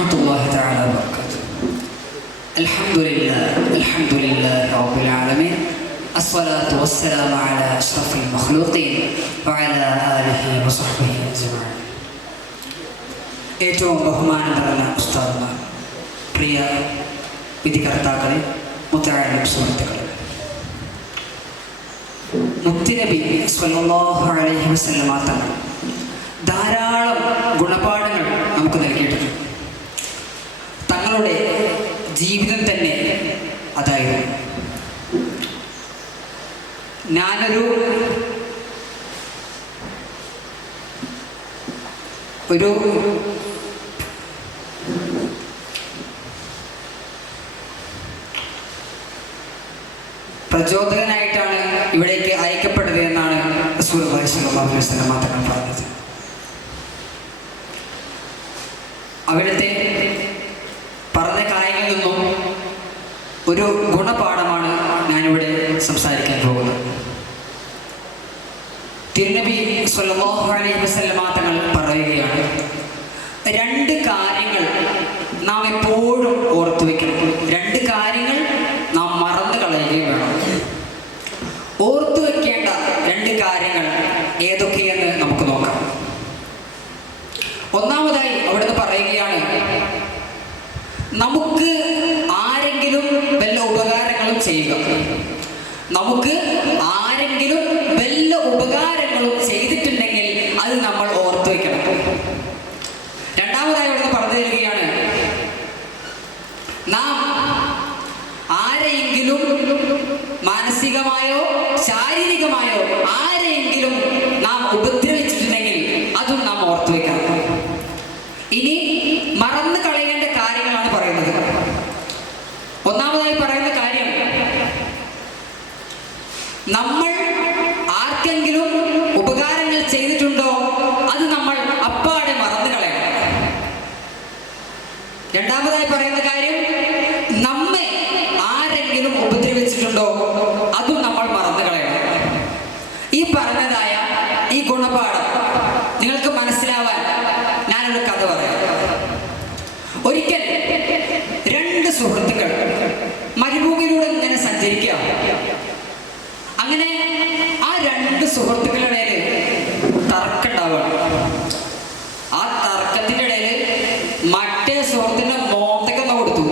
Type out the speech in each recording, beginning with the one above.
ورحمة الله تعالى وبركاته. الحمد لله رب العالمين. الصلاة والسلام على أشرف المخلوقين وعلى آله وصحبه أجمعين. ഏറ്റവും ബഹുമാനം നിറഞ്ഞ ഉസ്താദുമാർ, പ്രിയ വിധികർത്താക്കളെ, മുത്തഅല്ലിം സുഹൃത്തുക്കളെ, മുത്തുനബി സ്വല്ലല്ലാഹു അലൈഹി വസല്ലമ തങ്ങൾ ധാരാളം ഗുണപാഠങ്ങൾ നമുക്ക് നൽകിയിട്ടുണ്ട്. തങ്ങളുടെ ജീവിതം തന്നെ അതായിരുന്നു. ഞാനൊരു പ്രചോദകനായിട്ടാണ് ഇവിടേക്ക് അയക്കപ്പെട്ടത് എന്നാണ് റസൂലുള്ളാഹി സ്വല്ലല്ലാഹു അലൈഹി വസല്ലം തങ്ങൾ പറഞ്ഞത്. അവിടുത്തെ പറഞ്ഞ കാര്യങ്ങളിൽ നിന്നും ഒരു ഗുണപാഠമാണ് ഞാനിവിടെ സംസാരിക്കാൻ പോകുന്നത്. തിരുനബി സ്വല്ലല്ലാഹു അലൈഹി വസല്ലം തങ്ങൾ പറയുകയാണ്, രണ്ട് കാര്യങ്ങൾ നാം എപ്പോഴും ഓർത്തു വയ്ക്കണം. രണ്ട് കാര്യങ്ങൾ നാം മറന്നു കളയുകയും വേണം. ഓർത്തു വയ്ക്കേണ്ട രണ്ട് കാര്യങ്ങൾ ഏതൊക്കെയെന്ന് നമുക്ക് നോക്കാം. ഒന്നാമതായി അവിടുന്ന് പറയുകയാണ്, നമുക്ക് ആരെങ്കിലും വല്ല ഉപകാരങ്ങളും ചെയ്യുക. നമുക്ക് ആരെങ്കിലും വല്ല ഉപകാരങ്ങളും ചെയ്തിട്ടുണ്ടെങ്കിൽ അത് നമ്മൾ ഓർത്തു വയ്ക്കണം. രണ്ടാമതായി അവിടുന്ന് പറഞ്ഞു തരികയാണ്, നാം ആരെയെങ്കിലും മാനസികമായോ ശാരീരികമായോ ആരെയെങ്കിലും നാം ഉപദ്രവിച്ചിട്ടുണ്ടെങ്കിൽ അതും നാം ഓർത്തു വയ്ക്കണം. ഇനി മറന്നു കളയേണ്ട കാര്യങ്ങളാണ് പറയുന്നത്. ഒന്നാമതായി പറയുന്ന കാര്യം, നമ്മൾ ആർക്കെങ്കിലും ഉപകാരങ്ങൾ ചെയ്തിട്ടുണ്ടോ അത് നമ്മൾ അപ്പാടെ മറന്നു കളയണം. രണ്ടാമതായി പറയുന്ന കാര്യം, നമ്മെ ആരെങ്കിലും ഉപദ്രവിച്ചിട്ടുണ്ടോ അതും നമ്മൾ മറന്നു കളയണം. ഈ പറഞ്ഞതായ ഈ ഗുണപാഠം നിങ്ങൾക്ക് മനസ്സിലാവാൻ ഞാനൊരു കഥ പറയാം. ഒരിക്കൽ രണ്ട് സുഹൃത്തുക്കൾ മരുഭൂമിയിലൂടെ ഇങ്ങനെ സഞ്ചരിക്കുക. അങ്ങനെ ആ രണ്ട് സുഹൃത്തുക്കളുടെ ഇടയിൽ തർക്കമുണ്ടാവുകയാണ്. ആ തർക്കത്തിന്റെ ഇടയിൽ മറ്റേ സുഹൃത്തിന്റെ മോന്തക്കൊന്ന് കൊടുത്തു.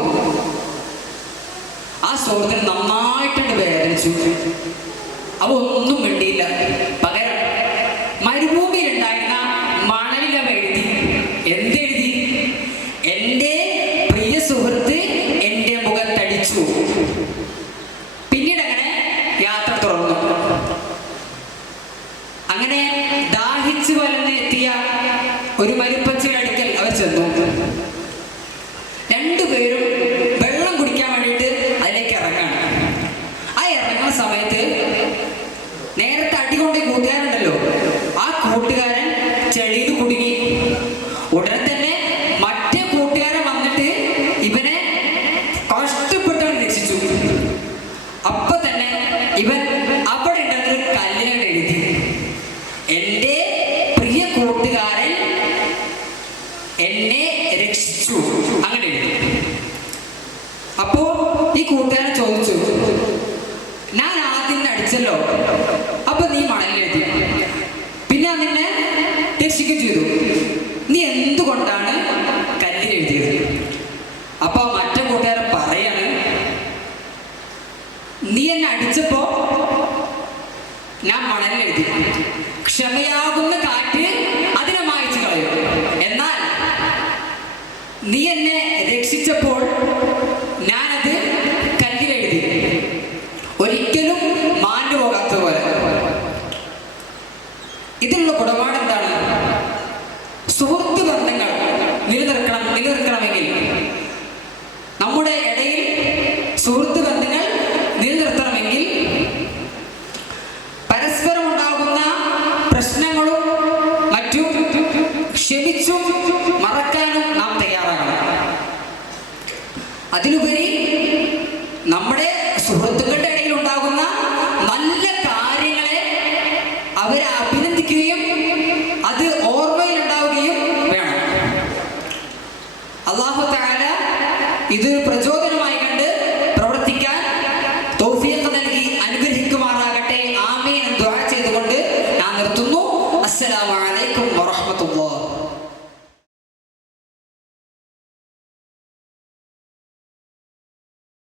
ആ സുഹൃത്തിന് നന്നായിട്ടുണ്ട് വേദനിച്ചു. അവ ഒന്നും മിണ്ടിയില്ല. പകരം മരുഭൂമിയിലുണ്ടായിരുന്ന മണലില എഴുതി. എന്തെഴുതി? എൻ്റെ പ്രിയ സുഹൃത്ത് എൻ്റെ മുഖത്തടിച്ചു. പിന്നീട് അങ്ങനെ യാത്ര തുടർന്നു. അങ്ങനെ ദാഹിച്ചു വലന്ന് എത്തിയ ഒരു മരുപ്പച്ചയുടെ അടുക്കൽ അവർ ചെന്നു. രണ്ടുപേരും വെള്ളം കുടിക്കാൻ വേണ്ടിയിട്ട് അതിലേക്ക് ഇറങ്ങാണ്. ആ ഇറങ്ങുന്ന സമയത്ത് നേരത്തെ അടികൊണ്ട് കൂട്ടുകാരുണ്ടല്ലോ, ആ കൂട്ടുകാരൻ ചെളിയിൽ കുടുങ്ങി. ഉടനെ തന്നെ മറ്റേ കൂട്ടുകാരൻ വന്നിട്ട് ഇവനെ കഷ്ടപ്പെട്ടാണ് രക്ഷിച്ചു. അപ്പൊ തന്നെ ഇവൻ അവിടെ ഉണ്ടെന്നൊരു കല്ലിനെ എഴുതി, എൻ്റെ പ്രിയ കൂട്ടുകാരൻ എന്നെ രക്ഷിച്ചു, അങ്ങനെ എഴുതി. അപ്പോ ഈ കൂട്ടുകാരൻ ചോദിച്ചു, ഞാൻ ആദ്യം അടിച്ചല്ലോ, അപ്പൊ നീ മണലെഴുതി, പിന്നെ നിന്നെ രക്ഷിക്കുകയും ചെയ്തു, നീ എന്തുകൊണ്ടാണ് കല്ലിലെഴുതിയത്? അപ്പൊ മറ്റേ കൂട്ടുകാരൻ പറയാണ്, നീ എന്നെ അടിച്ചപ്പോ ഞാൻ മണലെഴുതി, ക്ഷമയാകുന്ന കാറ്റ് അതിനെ മായ്ച്ചു കളയും. എന്നാൽ നീ എന്നെ രക്ഷിച്ചപ്പോൾ ഞാനത് കല്ലിലെഴുതി, ഒരിക്കലും മാഞ്ഞു പോകാത്ത പോലെ. ഇതിനുള്ള കുടപാട് എന്താണ്? സുഹൃത്ത് ബന്ധങ്ങൾ നിലനിർത്തണമെങ്കിൽ നമ്മുടെ ഇടയിൽ സുഹൃത്ത് ബന്ധങ്ങൾ നിലനിർത്തണമെങ്കിൽ പരസ്പരം ഉണ്ടാകുന്ന പ്രശ്നങ്ങളും മറ്റും ക്ഷമിച്ചും മറക്കാനും നാം തയ്യാറാകണം. അതിലുപരി നമ്മുടെ സുഹൃത്തുക്കളുടെ ഇടയിൽ ഉണ്ടാകുന്ന നല്ല കാര്യങ്ങളെ അവരെ അഭിനന്ദിക്കുകയും അത് ഓർമ്മയിലുണ്ടാവുകയും വേണം. അല്ലാഹു ഇത് പ്രചോദനമായി കണ്ട് പ്രവർത്തിക്കാൻ തൗഫീഖ് നൽകി അനുഗ്രഹിക്കുമാറാകട്ടെ. ആമീൻ എന്ന് ദുആ ചെയ്തുകൊണ്ട് ഞാൻ നിർത്തുന്നു. അസ്സലാമു അലൈക്കും വറഹ്മത്തുള്ളാഹി.